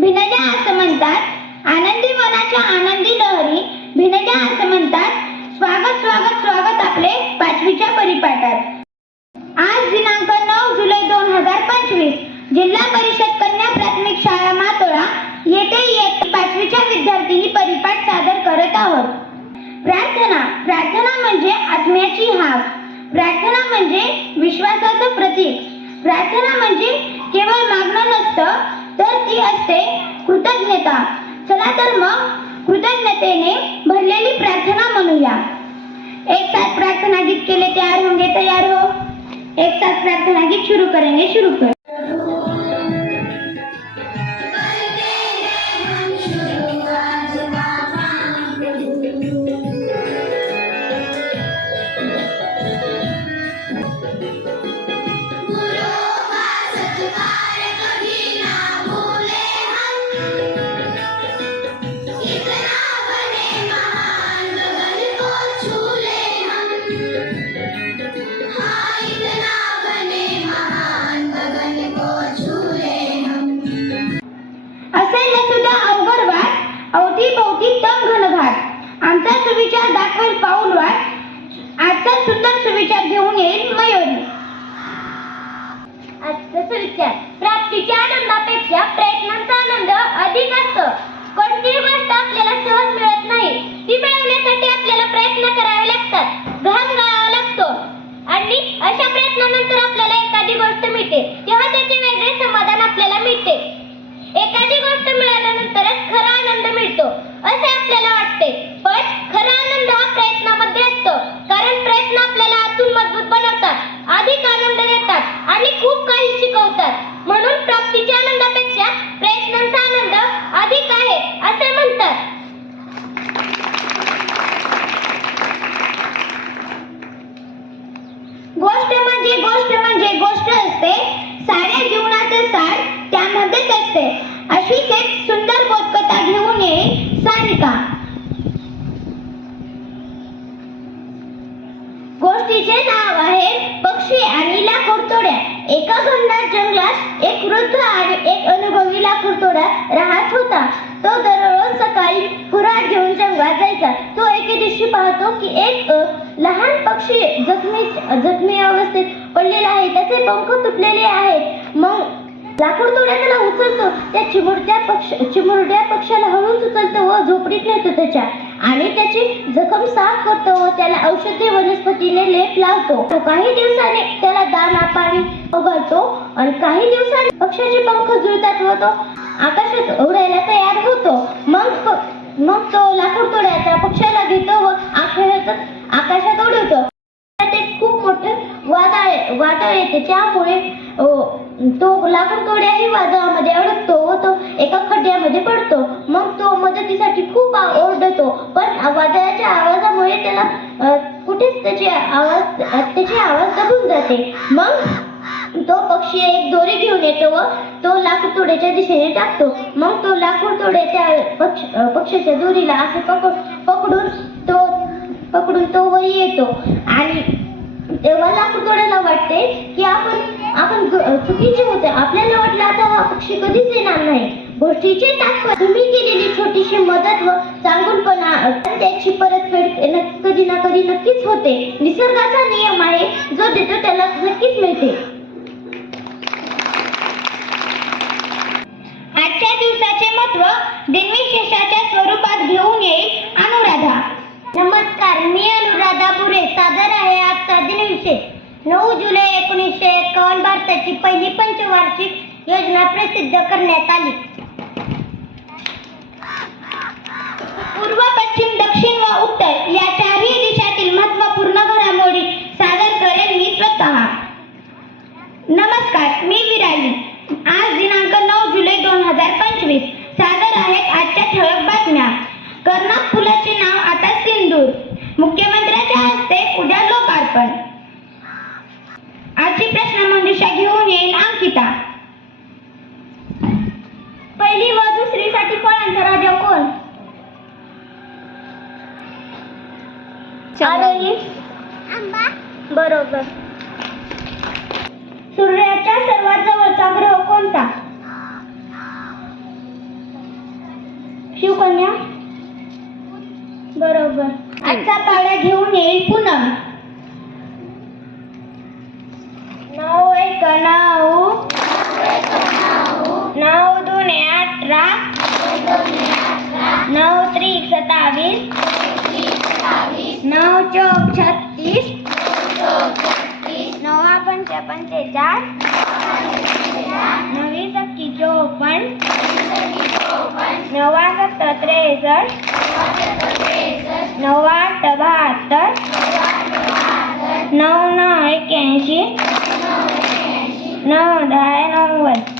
भिनल्या असं म्हणतात आनंदी मनाच्या आनंदी लहरी भिनल्या असं म्हणतात स्वागत स्वागत स्वागत आपले पाचवीच्या परिपाठात. आज दिनांक नऊ जुलै दोन हजार पंचवीस जिल्हा परिषद कन्या प्राथमिक शाळा मातोळा येथे येथे पाचवीच्या विद्यार्थिनी परिपाठ सादर करत आहोत. प्रार्थना प्रार्थना म्हणजे आत्म्याची हाक. प्रार्थना म्हणजे विश्वासाचं प्रतीक. प्रार्थना म्हणजे केवळ मागणं नसतं तर ती असते कृतज्ञता. चला तर मग कृतज्ञतेने भरलेली प्रार्थना म्हणूया. एक साथ प्रार्थना गीत के लिए तैयार होंगे तैयार हो. एक साथ प्रार्थना गीत शुरू करेंगे शुरू कर. असेल सुद्धा अवघड वाट अवतीभोवती तम घनघाट. आमचा सुविचार दाखवेल पाऊल वाट. आजचा सुंदर सुविचार घेऊन येईल मयुरी. आजचा सुविचार प्राप्तीच्या आनंदापेक्षा प्रयत्नांचा आनंद अधिक असतो. कोणतीही गोष्ट आपल्याला सहज मिळत नाही. ती मिळवण्यासाठी आपल्याला प्रयत्न करावे लागतात. घाम गाळावा लागतो. आणि अशा प्रयत्नानंतर आपल्याला एखादी गोष्ट मिळते. तेव्हा त्याचे वेगळे समाधान आपल्याला मिळते. एखादी गोष्ट मिळाल्यानंतरच खरा आनंद मिळतो असे आपल्याला वाटते. पण खरा आनंद हा प्रयत्नामध्ये असतो कारण प्रयत्न आपल्याला आतून मजबूत बनवतात अधिक आनंद देतात आणि खूप काही शिकवतात म्हणून प्राप्तीच्या आनंदापेक्षा प्रयत्नांचा आनंद अधिक आहे असे म्हणतात गोष्ट म्हणजे गोष्ट म्हणजे गोष्ट असते साऱ्या जीवनाचं सार त्यामध्येच असते अशीच एक सुंदर बोधकथा घेऊन येईल सारिका गोष्टीचे नाव आहे पक्षी आणि लाकूडतोड्या एका घनदाट जंगलात एक वृद्ध आणि एक अनुभवी लाकूडतोडा राहत होता. तो दररोज सकाळी कुऱ्हाड घेऊन जंगलात जायचा. तो एके दिवशी पाहतो की एक लहान पक्षी जखमी जखमी अवस्थेत पडलेला आहे. त्याचे पंख तुटलेले आहेत. मग लाकूड तोड्या त्याला उचलतो. त्या चिमुरट्या पक्ष चिमुरड्या पक्षाला हळूच उचलतो व झोपडीत नेतो त्याच्या. आणि त्याची जखम साफ करतो. व त्याला औषधी वनस्पतीने लेप लावतो. तो काही दिवसांनी त्याला दाना पाणी उघडतो आणि काही दिवसांनी पक्षाचे पंख जुळतात व तो आकाशात उडायला तयार होतो. मग मग तो लाकूड तोड्याच्या पक्षाला घेतो व आकाशात आकाशात उडवतो. ते खूप मोठे वादळ वादळ येते. त्यामुळे तो लाकूड तोड्याही वादळामध्ये अडकतो. व एका खड्ड्यामध्ये पडतो. मग तो मदतीसाठी खूप ओरडतो. पण वादळाच्या आवाजामुळे त्याला कुठेच त्याची आवाज त्याची आवाज दबून जाते. मग तो पक्षी एक दोरी घेऊन येतो व तो लाकूड तोड्याच्या दिशेने टाकतो. मग तो लाकूड तोड्याच्या पक्ष पक्षाच्या दोरीला असे पकड पकडून तो पकडून तो वर येतो. आणि तेव्हा लाकूड तोड्याला वाटते की आपण आपण चुकीचे होते आपल्याला वाटलं आता हा पक्षी कधीच येणार नाही. गोष्टीचे तात्पर्य तुम्ही केलेली छोटीशी मदत व चांगुलपणा त्याची परतफेड न- कधी ना कधी नक्कीच होते. निसर्गाचा नियम आहे जो देतो त्याला नक्कीच मिळते. आजच्या दिवसाचे महत्त्व दिनविशेषाच्या स्वरूपात घेऊन येईल अनुराधा. नमस्कार मी अनुराधा पुरे सादर आहे आजचा दिनविशेष. नऊ जुलै एकोणीसशे एकावन्न भारताची पहिली पंचवार्षिक योजना प्रसिद्ध करण्यात आली. नमस्कार मी विराली. आज दिनांक नऊ जुलै दोन हजार पंचवीस. सादर आहेत आजच्या ठळक बातम्या. कर्नाक फुलाचे नाव आता सिंदूर. मुख्यमंत्र्यांच्या हस्ते उद्या लोकार्पण. आजची प्रश्न मंजुषा घेऊन येईल अंकिता. पहिली व दुसरीसाठी फळांचा राजा कोण? बरोबर. सूर्याच्या सर्वात जवळचा ग्रह कोणता? शिवकन्या? बरोबर. आजचा पाडा घेऊन येईल पूनम नऊ एक नऊ नऊ दोन अठरा. नऊ त्रिक सत्तावीस. नऊ चौक छत्तीस. पंचे चार नवी सक्की चोपन्न नवा सत्त त्रेसष्ट नवा आठ बहात्तर नऊ नऊ एक्क्याऐंशी नऊ दहा नव्वद